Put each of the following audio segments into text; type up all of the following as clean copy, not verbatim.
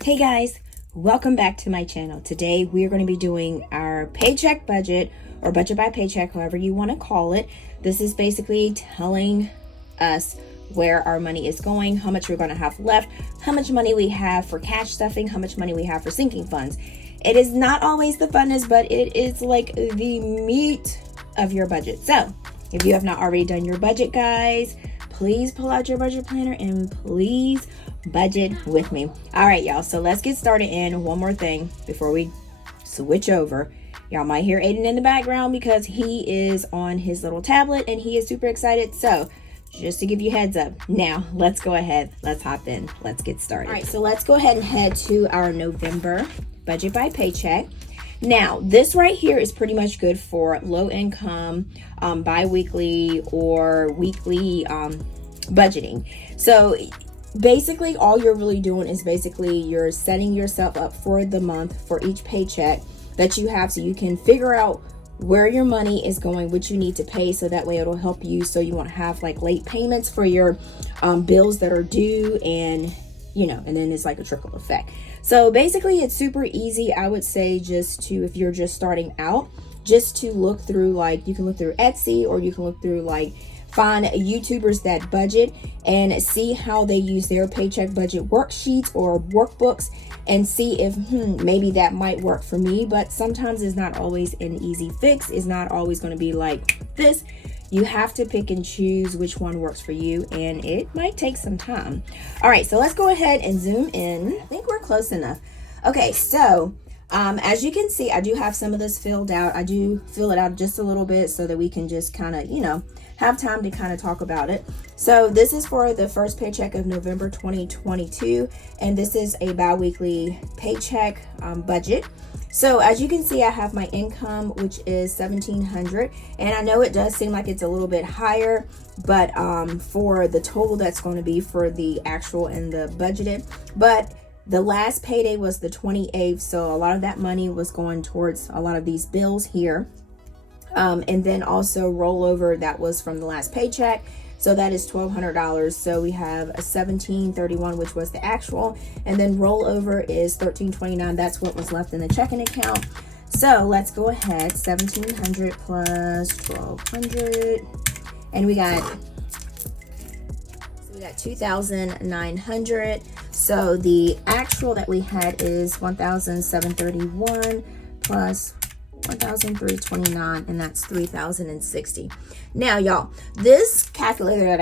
Hey guys, welcome back to my channel. Today we're going to be doing our paycheck budget, or budget by paycheck, however you want to call it. This is basically telling us where our money is going, how much we're going to have left, how much money we have for cash stuffing, how much money we have for sinking funds. It is not always the funnest, but it is like the meat of your budget. So if you have not already done your budget, guys, please pull out your budget planner and please budget with me. All right, y'all, so let's get started. And one more thing before we switch over, y'all might hear Aiden in the background because he is on his little tablet and he is super excited. So just to give you heads up, now let's go ahead, let's hop in, let's get started. All right, so let's go ahead and head to our November budget by paycheck. Now this right here is pretty much good for low income, bi-weekly or weekly budgeting. So basically all you're really doing is basically you're setting yourself up for the month for each paycheck that you have, so you can figure out where your money is going, what you need to pay, so that way it'll help you so you won't have like late payments for your bills that are due, and and then it's like a trickle effect. So basically it's super easy, I would say, just to, if you're just starting out, just to look through, like you can look through Etsy, or you can look through like find YouTubers that budget and see how they use their paycheck budget worksheets or workbooks, and see if maybe that might work for me. But sometimes it's not always an easy fix. It's not always going to be like this. You have to pick and choose which one works for you, and it might take some time. All right, so let's go ahead and zoom in. I think we're close enough. Okay, so as you can see, I do have some of this filled out. I do fill it out just a little bit so that we can just kind of, have time to kind of talk about it. So this is for the first paycheck of November 2022, and this is a bi-weekly paycheck budget. So as you can see, I have my income, which is $1,700, and I know it does seem like it's a little bit higher, but for the total that's going to be for the actual and the budgeted. But the last payday was the 28th, so a lot of that money was going towards a lot of these bills here. And then also rollover that was from the last paycheck, so that is $1,200. So we have a $1,731, which was the actual, and then rollover is $1,329. That's what was left in the checking account. So let's go ahead, 1,700 plus 1,200, and we got 2,900. So the actual that we had is 1,731 plus 1,329, and that's 3,060. Now, y'all, this calculator that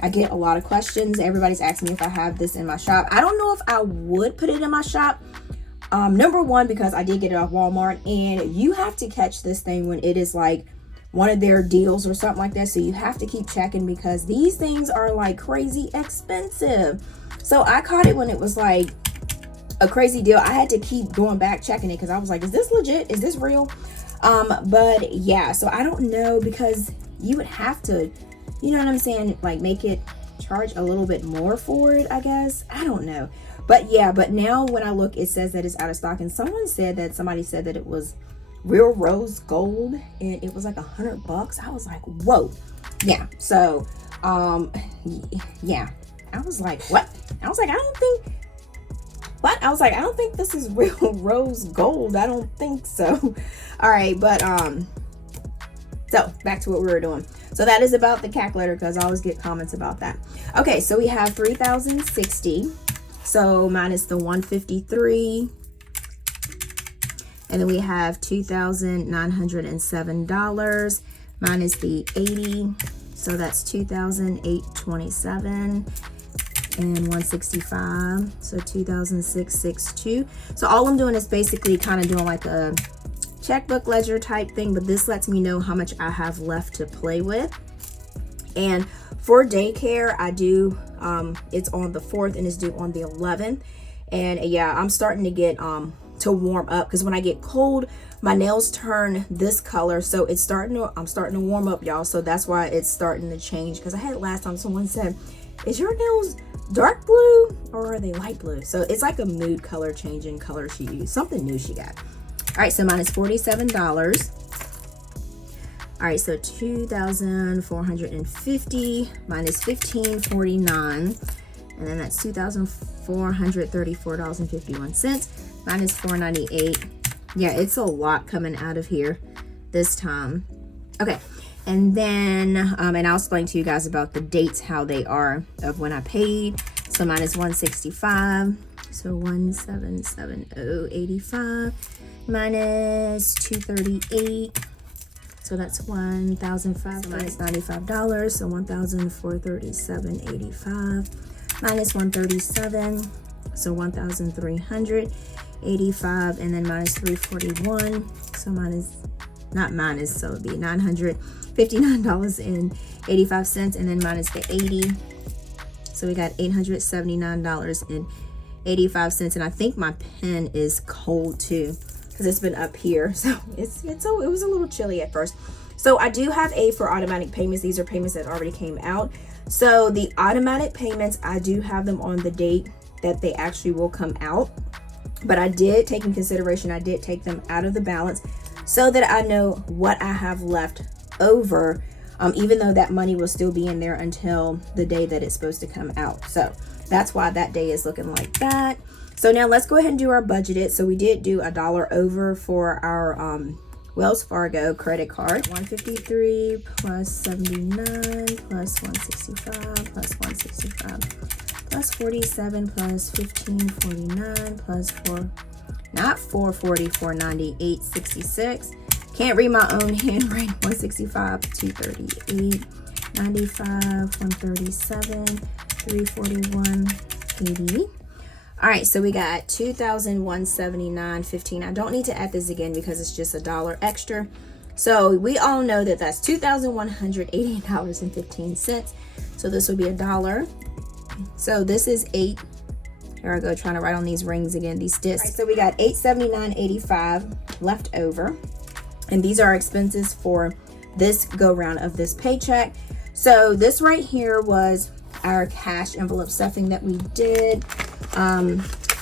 I get a lot of questions. Everybody's asking me if I have this in my shop. I don't know if I would put it in my shop. Number one, because I did get it off Walmart, and you have to catch this thing when it is like one of their deals or something like that. So you have to keep checking, because these things are like crazy expensive. So I caught it when it was like a crazy deal. I had to keep going back checking it because I was like, is this legit? Is this real? But yeah, so I don't know, because you would have to, you know what I'm saying, like make it charge a little bit more for it, I guess. I don't know. But yeah, but now when I look, it says that it's out of stock, and somebody said that it was real rose gold and it was like $100. I was like, whoa. Yeah. So yeah, I was like, what? I was like, I don't think this is real rose gold. I don't think so. All right, but so back to what we were doing. So that is about the calculator, because I always get comments about that. Okay, so we have 3,060. So minus the 153, and then we have $2,907 minus the 80. So that's 2,827. and 165, so 2,662. So all I'm doing is basically kind of doing like a checkbook ledger type thing, but this lets me know how much I have left to play with. And for daycare, I do it's on the 4th and it's due on the 11th. And yeah, I'm starting to get to warm up, because when I get cold, my nails turn this color. So I'm starting to warm up, y'all. So that's why it's starting to change, because I had last time someone said, is your nails dark blue or are they light blue? So it's like a mood color changing color she used, something new she got. All right, so minus $47. All right, so 2,450 minus 1,549, and then that's 2,000. $434.51 minus $498. Yeah, it's a lot coming out of here this time. Okay, and then and I'll explain to you guys about the dates, how they are of when I paid. So minus 165, so 1770.85 minus 238. So that's $1,005 minus $95, so $1,437.85 minus 137, so $1,385, and then minus 341, so so it'd be $959.85, and then minus the 80, so we got $879.85, and I think my pen is cold too, because it's been up here, so it was a little chilly at first. So I do have for automatic payments. These are payments that already came out. So the automatic payments, I do have them on the date that they actually will come out, but I did take in consideration, I did take them out of the balance so that I know what I have left over, even though that money will still be in there until the day that it's supposed to come out. So that's why that day is looking like that. So now let's go ahead and do our budgeted. So we did do $1 over for our Wells Fargo credit card. 153 plus 79 plus 165 plus 165 plus 47 plus 1549 plus 440, 490, 866. Can't read my own handwriting. 165, 238, 95, 137, 341, 80. All right, so we got $2,179.15. I don't need to add this again because it's just $1 extra. So we all know that that's $2,188.15. So this would be $1. So this is 8. Here I go, trying to write on these rings again, these discs. Right, so we got $879.85 left over, and these are expenses for this go round of this paycheck. So this right here was our cash envelope stuffing that we did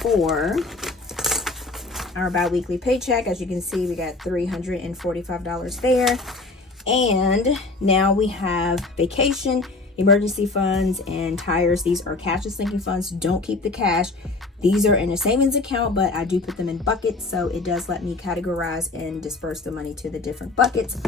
for our bi-weekly paycheck. As you can see, we got $345 there. And now we have vacation, emergency funds, and tires. These are cash and sinking funds. Don't keep the cash. These are in a savings account, but I do put them in buckets, so it does let me categorize and disperse the money to the different buckets.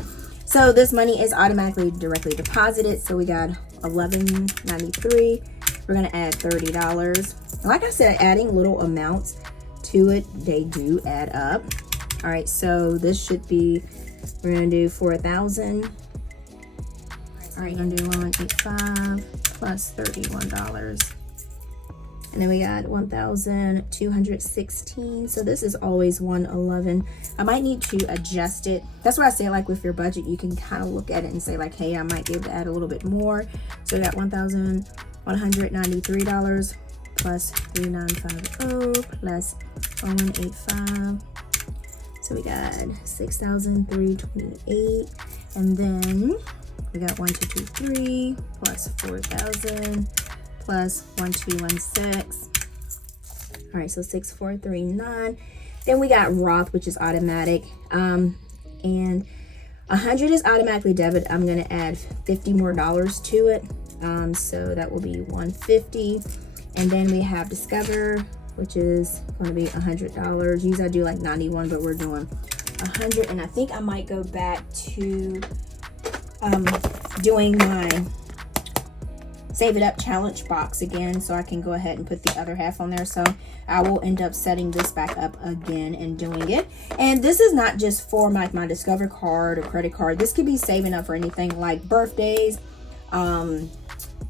So this money is automatically directly deposited. So we got $11.93. We're gonna add $30. Like I said, adding little amounts to it, they do add up. All right, so this should be, we're gonna do 4,000. All right, gonna do 185 plus $31. And then we got 1,216. So this is always 111. I might need to adjust it. That's why I say, like, with your budget, you can kind of look at it and say, like, hey, I might be able to add a little bit more. So we got $1,193 plus 3,950 plus 185. So we got 6,328. And then we got 1,223 plus 4,000 plus 1,216. All right, so 6,439. Then we got Roth, which is automatic, and 100 is automatically debit. I'm gonna add $50 more to it, so that will be 150. And then we have Discover, which is going to be $100. Usually I do like 91, but we're doing 100. And I think I might go back to doing my Save It Up challenge box again, so I can go ahead and put the other half on there. So I will end up setting this back up again and doing it. And this is not just for my Discover card or credit card. This could be saving up for anything like birthdays,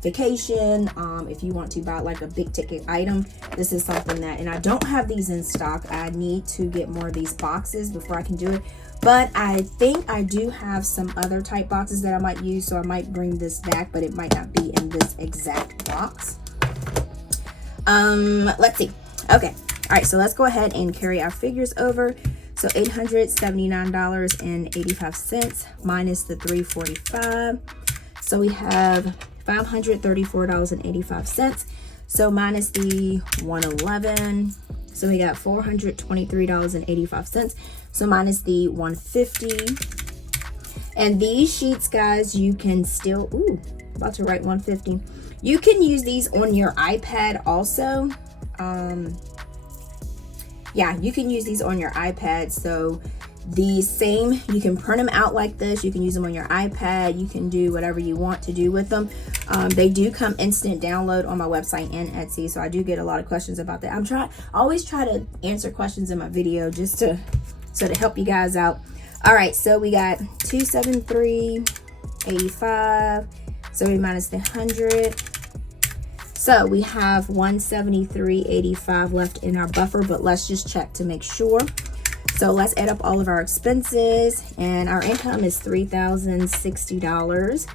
vacation, if you want to buy like a big ticket item. This is something that, and I don't have these in stock. I need to get more of these boxes before I can do it, but I think I do have some other type boxes that I might use, so I might bring this back, but it might not be in this exact box. Let's see. Okay, all right, so let's go ahead and carry our figures over. So $879.85 minus the $345. So we have $534.85. So minus the 111. So we got $423.85. So minus the 150. And these sheets, guys, you can still, about to write 150. You can use these on your iPad also. Yeah, you can use these on your iPad. So the same, you can print them out like this. You can use them on your iPad. You can do whatever you want to do with them. They do come instant download on my website and Etsy. So I do get a lot of questions about that. I always try to answer questions in my video just to help you guys out. All right, so we got 273.85. So we minus the 100. So we have 173.85 left in our buffer, but let's just check to make sure. So let's add up all of our expenses, and our income is $3,060.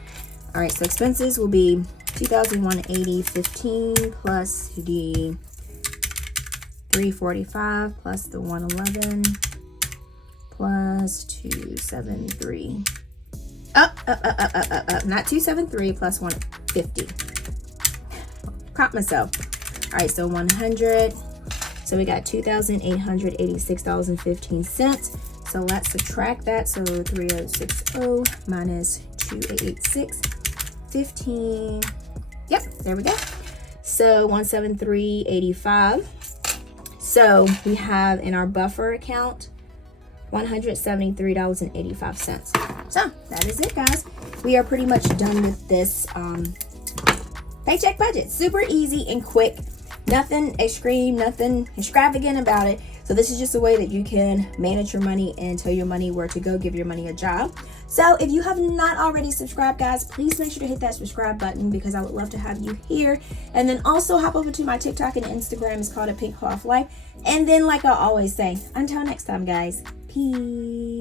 All right, so expenses will be $2,180.15 plus the $345 plus the $111 plus 273. Up, not 273 plus 150. Caught myself. All right, so 100. So we got $2,886.15. So let's subtract that. So 3060 minus 2886.15. Yep, there we go. So 173.85. So we have in our buffer account $173.85. So that is it, guys. We are pretty much done with this paycheck budget. Super easy and quick. Nothing extreme, nothing extravagant about it. So this is just a way that you can manage your money and tell your money where to go, give your money a job. So if you have not already subscribed, guys, please make sure to hit that subscribe button because I would love to have you here. And then also hop over to my TikTok and Instagram. It's called 𝗗𝗓𝗗𝗡𝗧life. And then, like I always say, until next time, guys, peace.